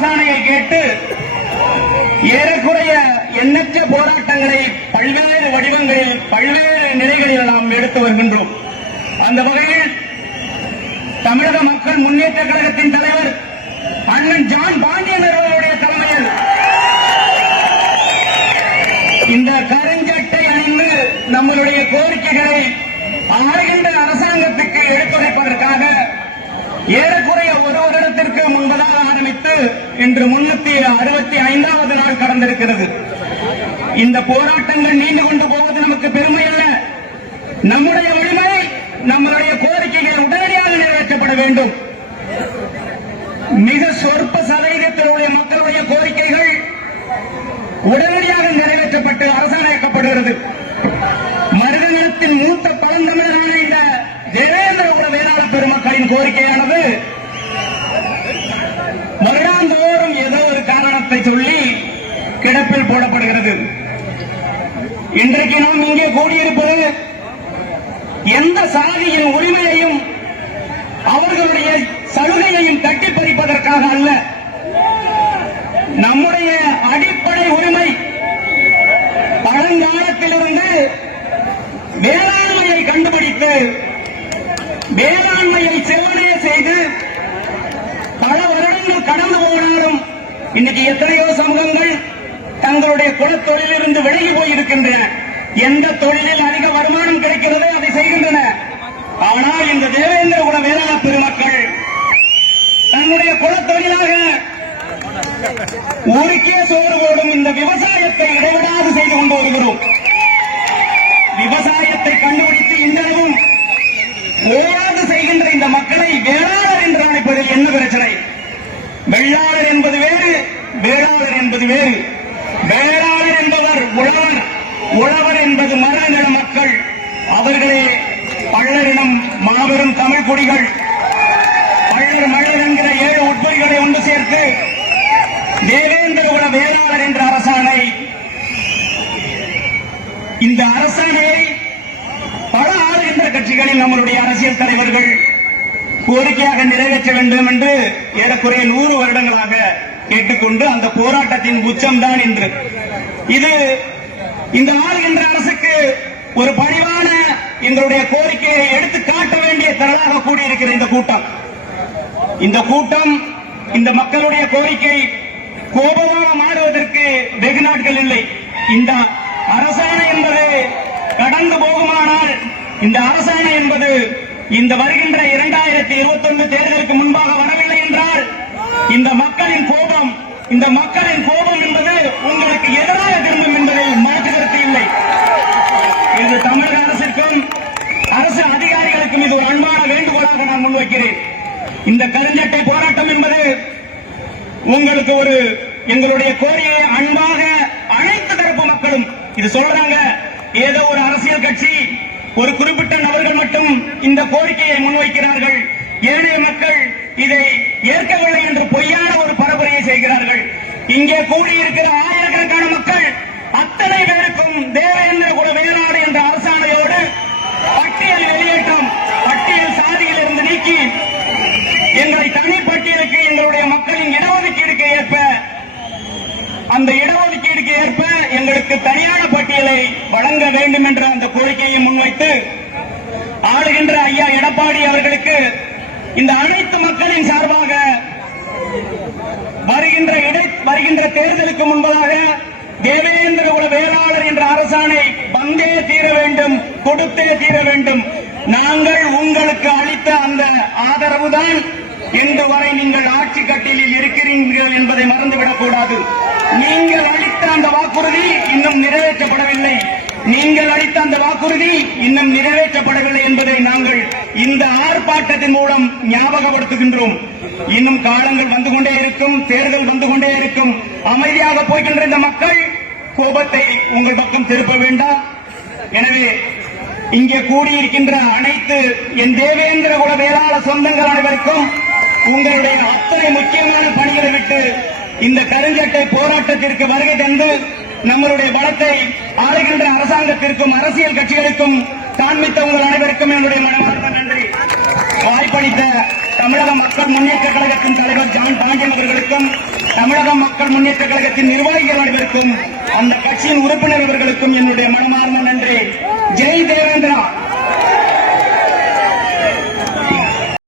அரசாணையை கேட்டு ஏறக்குறைய எண்ணற்ற போராட்டங்களை பல்வேறு வடிவங்களில் பல்வேறு நிலைகளில் நாம் எடுத்து வருகின்றோம். அந்த வகையில் தமிழக மக்கள் முன்னேற்ற கழகத்தின் தலைவர் அண்ணன் ஜான் பாண்டியன் அவர்களுடைய தலைமையில் இந்த கருஞ்சட்டை அணிந்து நம்மளுடைய கோரிக்கைகளை ஆளுகின்ற அரசாங்கத்துக்கு எடுத்துரைப்பதற்காக ஏறக்குறைய ஒரு வருடத்திற்கு முன்பதாக ஆரம்பித்து இன்று 365வது நாள் கடந்திருக்கிறது. இந்த போராட்டங்கள் நீண்டு கொண்டு போவது நமக்கு பெருமை அல்ல. நம்முடைய உரிமை, நம்மளுடைய கோரிக்கைகள் உடனடியாக நிறைவேற்றப்பட வேண்டும். மிக சொற்ப சதவீதத்தினுடைய மக்களுடைய கோரிக்கைகள் உடனடியாக நிறைவேற்றப்பட்டு அரசாணையாக்கப்படுகிறது. மருதநிலத்தின் மூத்த பழந்தமிழரான இந்த தேவேந்திரகுல வேளாளர் பெருமக்களின் கோரிக்கையானது வருடாந்தோறும் ஏதோ ஒரு காரணத்தை சொல்லி கிடப்பில் போடப்படுகிறது. இன்றைக்கு நாம் இங்கே கூடியிருப்பது எந்த சாதியின் உரிமையையும் அவர்களுடைய சலுகையையும் தட்டிப் பறிப்பதற்காக அல்ல. நம்முடைய அடிப்படை உரிமை பழங்காலத்திலிருந்து வேளாண்மையை கண்டுபிடித்து வேளாண்மையை செவ்வனே செய்து பல வருடங்கள் கடந்து போனாலும் இன்னைக்கு எத்தனையோ சமூகங்கள் தங்களுடைய குலத்தொழிலிருந்து விலகி போயிருக்கின்றன. எந்த தொழிலில் அதிக வருமானம் கிடைக்கிறதோ அதை செய்கின்றன. ஆனால் இந்த தேவேந்திரகுல வேளாளர் பெருமக்கள் தன்னுடைய குலத்தொழிலாக ஊருக்கே சோறு போடும் இந்த விவசாயத்தை இடைவிடாது செய்து கொண்டு வருகிறோம். விவசாயத்தை கண்டுபிடித்து இன்றளவும் ஓராது செய்கின்ற இந்த மக்களை வேளாளர் என்று அழைப்பதில் என்ன பிரச்சனை? வெள்ளாளர் என்பது வேறு, வேளாளர் என்பது வேறு. வேளாளர் என்பவர் உழவர், உழவர் என்பது மரநில மக்கள். அவர்களே பள்ளரினம் மாபெரும் தமிழ் குடிகள். பள்ளர் மள்ளர் என்கிற 7 உட்பொறிகளை ஒன்று சேர்த்து தேவேந்திரகுல வேளாளர் என்ற அரசாணை, இந்த அரசாணையை பல ஆளுகின்ற கட்சிகளில் நம்மளுடைய அரசியல் தலைவர்கள் கோரிக்கையாக நிறைவேற்ற வேண்டும் என்று ஏறக்குறைய 100 வருடங்களாக கேட்டுக்கொண்டு அந்த போராட்டத்தின் உச்சம்தான் இன்று. இது இந்த ஆளுகின்ற அரசுக்கு ஒரு பணிவான எங்களுடைய கோரிக்கையை எடுத்து காட்ட வேண்டிய திரளாக கூடியிருக்கிற இந்த கூட்டம். இந்த கூட்டம் இந்த மக்களுடைய கோரிக்கை கோபமாக மாறுவதற்கு வெகு நாட்கள் இல்லை. இந்த அரசாணை என்பது கடந்து போகுமானால், இந்த அரசாணை என்பது இந்த வருகின்ற 2021 தேர்தலுக்கு முன்பாக வரவில்லை என்றால் இந்த மக்களின் கோபம், இந்த மக்களின் கோபம் என்பது உங்களுக்கு எதிராக திரும்பும் என்பதில் மாற்று கருத்து இல்லை. இது தமிழக அரசிற்கும் அரசு அதிகாரிகளுக்கும் இது ஒரு அன்பான வேண்டுகோளாக நான் முன்வைக்கிறேன். இந்த கருஞ்சட்டை போராட்டம் என்பது உங்களுக்கு ஒரு எங்களுடைய கோரிக்கையை அன்பாக அனைத்து தரப்பு மக்களும் இது சொல்றாங்க. ஏதோ ஒரு அரசியல் கட்சி, ஒரு குறிப்பிட்ட நபர்கள் மட்டும் இந்த கோரிக்கையை முன்வைக்கிறார்கள், ஏனைய மக்கள் இதை ஏற்கவில்லை என்று பொய்யான ஒரு பரப்புரையை செய்கிறார்கள். இங்கே கூடியிருக்கிற ஆயிரக்கணக்கான மக்கள் அத்தனை பேருக்கும் தேவேந்திரகுல வேளாளர் என்ற அரசாணையோடு பட்டியல் வெளியேற்றம், பட்டியல் சாதியிலிருந்து நீக்கி எங்களை தனிப்பட்டியலுக்கு எங்களுடைய மக்களின் இடஒதுக்கீடுக்கு ஏற்ப, அந்த இடஒதுக்கீடுக்கு ஏற்ப எங்களுக்கு தனியான பட்டியலை வழங்க வேண்டும் என்ற அந்த கோரிக்கையை முன்வைத்து ஆளுகின்ற ஐயா எடப்பாடி அவர்களுக்கு இந்த அனைத்து மக்களின் சார்பாக வருகின்ற தேர்தலுக்கு முன்பதாக தேவேந்திரகுல வேளாளர் என்ற அரசாணை வந்தே தீர வேண்டும், கொடுத்தே தீர வேண்டும். நாங்கள் உங்களுக்கு அளித்த அந்த ஆதரவுதான் இன்று வரை நீங்கள் ஆட்சி கட்டிலில் இருக்கிறீர்கள் என்பதை மறந்துவிடக் கூடாது. நீங்கள் அளித்த அந்த வாக்குறுதி இன்னும் நிறைவேற்றப்படவில்லை. நீங்கள் அளித்த அந்த வாக்குறுதி இன்னும் நிறைவேற்றப்படவில்லை என்பதை நாங்கள் இந்த ஆர்ப்பாட்டத்தின் மூலம் ஞாபகப்படுத்துகின்றோம். இன்னும் காலங்கள் வந்து கொண்டே இருக்கும், தேர்தல் வந்து கொண்டே இருக்கும். அமைதியாக போய்கின்ற இந்த மக்கள் கோபத்தை உங்கள் பக்கம் திருப்ப வேண்டாம். எனவே இங்கே கூடியிருக்கின்ற அனைத்து என் தேவேந்திரகுல வேளாளர் சொந்தங்கள் அனைவருக்கும் உங்களுடைய அத்தனை முக்கியமான பணிகளை விட்டு இந்த கருஞ்சட்டை போராட்டத்திற்கு வருகை தந்து நம்மளுடைய பலத்தை ஆளுகின்ற அரசாங்கத்திற்கும் அரசியல் கட்சிகளுக்கும் காண்பித்த உங்கள் அனைவருக்கும் என்னுடைய மனமார்ந்த நன்றி. வாய்ப்பளித்த தமிழக மக்கள் முன்னேற்ற கழகத்தின் தலைவர் ஜான் பாண்டியன் அவர்களுக்கும், தமிழக மக்கள் முன்னேற்ற கழகத்தின் நிர்வாகிகள் அனைவருக்கும் அந்த கட்சியின் உறுப்பினர் அவர்களுக்கும் என்னுடைய மனம்